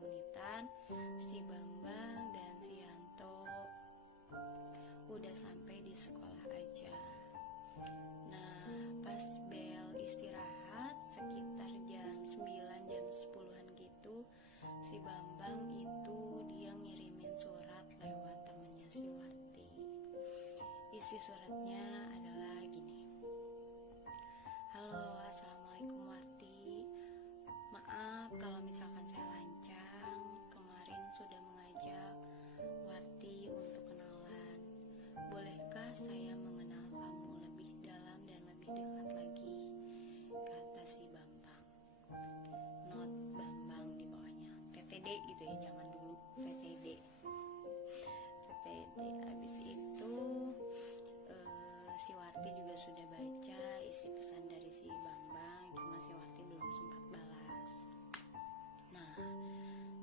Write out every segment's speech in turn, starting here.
menitan si Bambang dan si Yanto udah sampai di sekolah aja. Nah, pas bel istirahat sekitar jam 9, jam 10-an gitu, si Bambang itu dia ngirimin surat lewat temennya si Warti. Isi suratnya adalah gini. Halo, assalamualaikum Warti. Maaf kalau misalkan saya lancang. Kemarin sudah mengajak Warti untuk kenalan. Bolehkah saya mengenal kamu lebih dalam dan lebih dekat lagi? Kata si Bambang. Not Bambang di bawahnya. PTD gitu ya, zaman dulu PTD. Habis itu si Warti juga sudah baca isi pesan dari si Bambang, cuma si Warti belum sempat balas. Nah,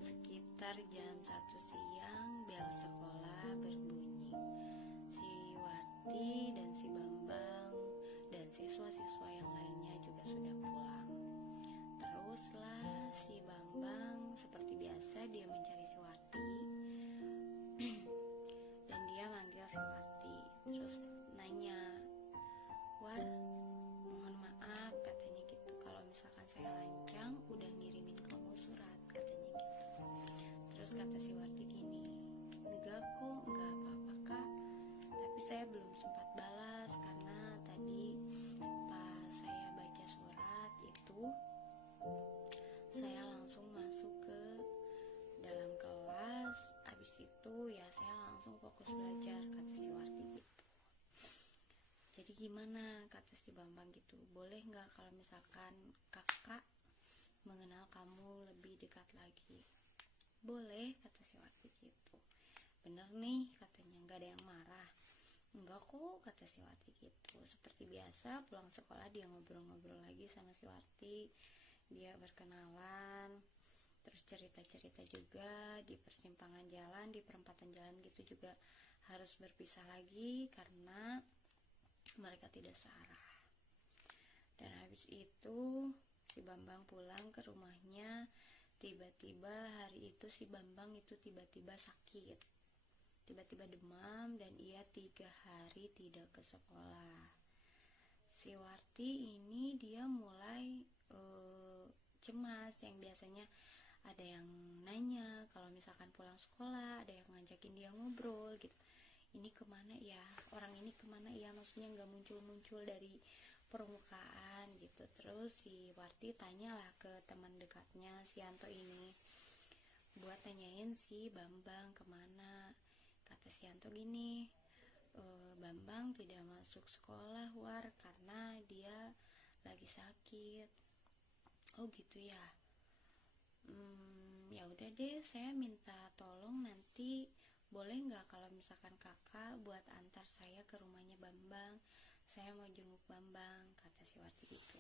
sekitar jam 1 siang bel sekolah berbunyi. Si Warti dan si Bambang dan siswa-siswa yang lainnya juga sudah pulang. Teruslah si Bambang seperti biasa dia mencari si Warti dan dia manggil si Warti. Terus nanya, War, mohon maaf katanya gitu, kalau misalkan saya lancang udah ngirimin kamu surat katanya gitu. Terus kata si Warti gini, enggak kok, enggak apa-apa kak, tapi saya belum sempat balas karena tadi pas saya baca surat itu saya langsung masuk ke dalam kelas, abis itu ya saya langsung fokus belajar, kata si Warti gitu. Jadi gimana, kata si Bambang gitu, boleh gak kalau misalkan kakak mengenal kamu lebih dekat lagi? Boleh, kata si Warti gitu. Bener nih, katanya, gak ada yang marah? Enggak kok, kata si Warti gitu. Seperti biasa pulang sekolah dia ngobrol-ngobrol lagi sama si Warti. Dia berkenalan, terus cerita-cerita juga. Di persimpangan jalan, di perempatan jalan gitu juga harus berpisah lagi karena mereka tidak searah. Dan habis itu si Bambang pulang ke rumahnya. Tiba-tiba hari itu si Bambang itu tiba-tiba sakit, tiba-tiba demam, dan ia 3 hari tidak ke sekolah. Si Warti ini dia mulai cemas. Yang biasanya ada yang nanya kalau misalkan pulang sekolah, ada yang ngajakin dia ngobrol gitu, ini kemana ya, orang ini kemana ya, maksudnya gak muncul-muncul dari permukaan gitu. Terus si Warti tanyalah ke teman dekatnya si Yanto ini buat tanyain si Bambang kemana. Kata si Yanto gini, Bambang tidak masuk sekolah War karena dia lagi sakit. Oh gitu ya. Ya udah deh, saya minta tolong nanti boleh nggak kalau misalkan kakak buat antar saya ke rumahnya Bambang, saya mau jenguk Bambang, kata si Warti gitu.